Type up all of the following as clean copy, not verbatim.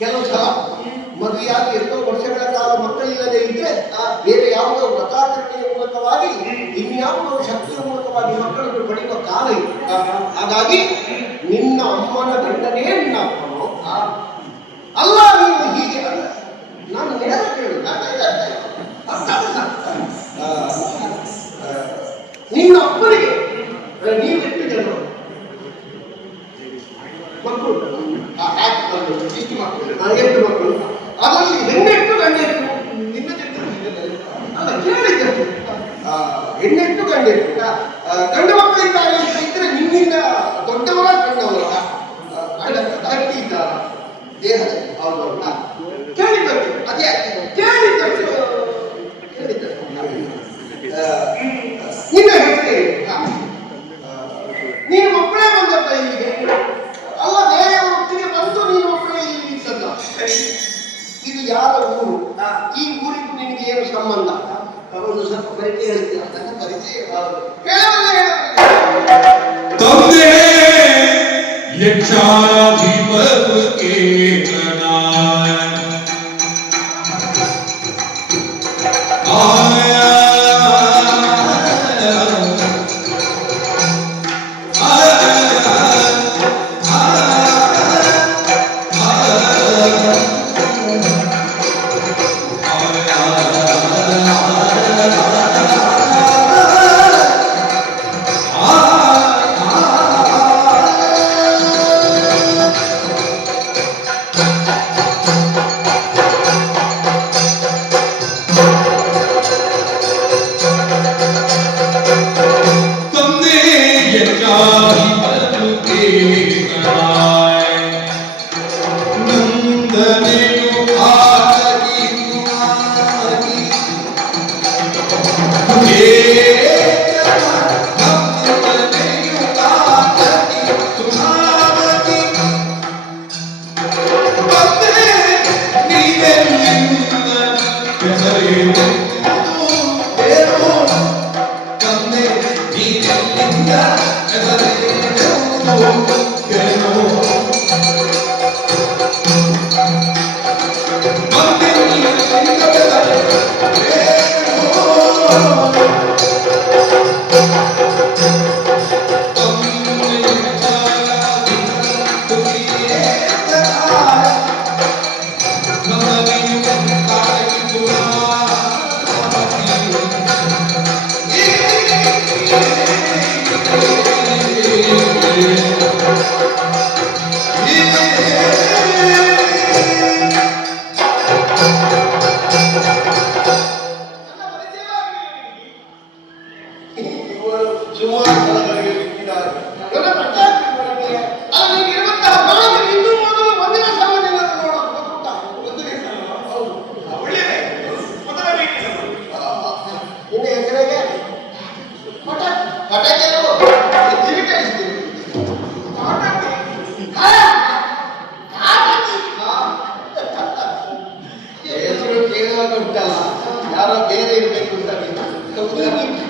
ಕೆಲವು ಇಲ್ಲದೆ ಇದ್ರೆ ಬೇರೆ ಯಾವುದೋ ವ್ರತಾಚರಣೆಯ ಮೂಲಕವಾಗಿ ಇನ್ಯಾವುದೋ ಶಕ್ತಿಯ ಮೂಲಕವಾಗಿ ಮಕ್ಕಳನ್ನು ಪಡೆಯುವ ಕಾಲ ಇದೆ. ಹಾಗಾಗಿ ನಿನ್ನ ಅಮ್ಮನ ಗಂಡನೇ ನಿನ್ನ ಅಪ್ಪನು ಅಲ್ಲ. ನೀನು ಹೀಗೆ ಅಲ್ಲ, ನಾನು ನೇರ ಕೇಳು. ನಿನ್ನ ಅಪ್ಪನಿಗೆ ನೀವೆಷ್ಟು ಜನ ಮಕ್ಕಳು? ಇಷ್ಟು ಮಕ್ಕಳು, 8 ಮಕ್ಕಳು. ಅದರಲ್ಲಿ ಹೆಣ್ಣೆಟ್ಟು ಗಂಡೆಟ್ಟು? ನಿನ್ನ ಅಲ್ಲ ಕೇಳಿದ್ದೆ. ಹೆಣ್ಣೆಟ್ಟು ಗಂಡೆಟ್ಟು ಗಂಡು ಮಕ್ಕಳಿದ್ದಾರೆ ಅಂತ ಇದ್ರೆ ನಿನ್ನಿಂದ ದೊಡ್ಡವರ ಸಣ್ಣವರ ಗಟ್ಟಿ ಇದ್ದಾರ ದೇಹದಲ್ಲಿ? ಹೌದೌದ? ಕೇಳಿದ್ದಷ್ಟು ಅದೇ ಕೇಳಿದ್ದಷ್ಟು ನಿನ್ನ ಹೆಸರೇ ನೀನು ಒಬ್ಬಳೇ ಬಂದಪ್ಪ ಇಲ್ಲಿಗೆ? ಅಲ್ಲ, ಬೇರೆ ಒಟ್ಟಿಗೆ ಬಂದು ನೀನು ಒಬ್ಬಳೇ ಇಲ್ಲಿ ನಿಂತಲ್ಲ. ಇದು ಯಾರ ಊರು? ಈ ಊರಿಗೂ ನಿನಗೆ ಏನು ಸಂಬಂಧ? ಒಂದು ಸ್ವಲ್ಪ ಪರಿಚಯ ಹೇಳ್ತೀಯ? ನನ್ನ ಪರಿಚಯ ತಂದೆ ಯಕ್ಷಾಧಿಪತಿಗೆ ಯಾರೋ ಬೇರೆ ಇರಬೇಕು ಅಂತ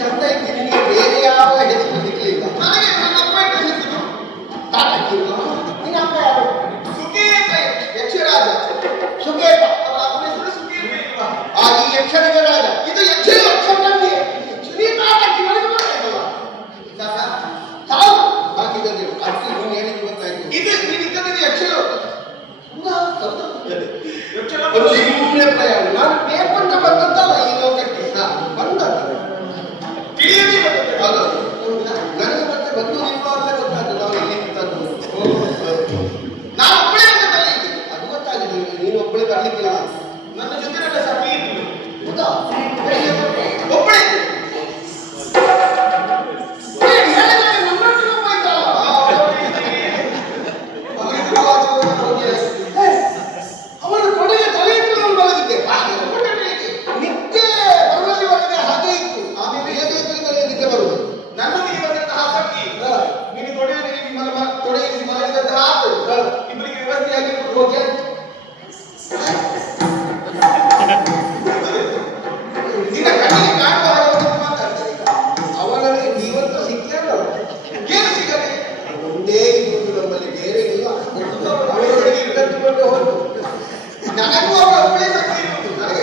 ಚಂದ ಇದ್ದೀನಿ. ನಿನಗೆ ಬೇರೆ ಯಾವ ಹೆಸರು ಸಿಗ್ಲಿಲ್ಲ. ನನಗೆ ನನ್ನ ಅಪ್ಪ ಹೆಸರು ತಾಟಕ್ಕಿಲ್ಲ. ನಿನ್ನ ಅಪ್ಪ ಯಾರು? ಸುಕೇತ, ಯಕ್ಷರಾಜ ಸುಕೇತ. ಅವನ ಹೆಸರು ಸುಕೇತ. ಈ ಯಕ್ಷನಿಗ ರಾಜ. ಇದು ಯಕ್ಷನ ಯಕ್ಷನಿಗೆ ತಾಟಕ್ಕಿ ನನಗೆ ಗೊತ್ತಾಯ್ತಲ್ಲ. ತಾವು ಹಾಕಿದಲ್ಲಿ ಅಕ್ಕಿ ನೀನು ಹೇಳಿದ್ದು ಗೊತ್ತಾಯ್ತು. ಇದು ನೀನಿದ್ದದ್ದು ಯಕ್ಷನ ಸುಮ್ಮನೆ ಪ್ರಯಾಣ. ನಾನು ಬೇಕಂತ ಬಂದದ್ದಲ್ಲ ಈ ಲೋಕಕ್ಕೆ, ಬಂದದ್ದು ನನಗೆ ಮತ್ತೆ ಬಂದು ಇಲ್ವಾ ಅಂತ ಗೊತ್ತಾಗ್ತದೆ. ನಾವು ಇಲ್ಲಿ ನಿಂತದ್ದು ನಾನು ಒಬ್ಬಳೇ ಅಂತಲ್ಲ ಇದ್ದೀನಿ, ಅದು ಗೊತ್ತಾಗಿದೆ. ನೀನು ಒಬ್ಬಳೇ ಬರ್ಲಿಕ್ಕಿಲ್ಲ. ನನ್ನ ಜೊತೆ ನನ್ನ ಸಖಿ ಇತ್ತು ಒಬ್ಬಳೇ ನನಗೂ ಅವಳ ಒಬ್ಬಳೇ ಸಕ್ಕಿ. ನನಗೆ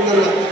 ಇಡುವುದಲ್ಲ.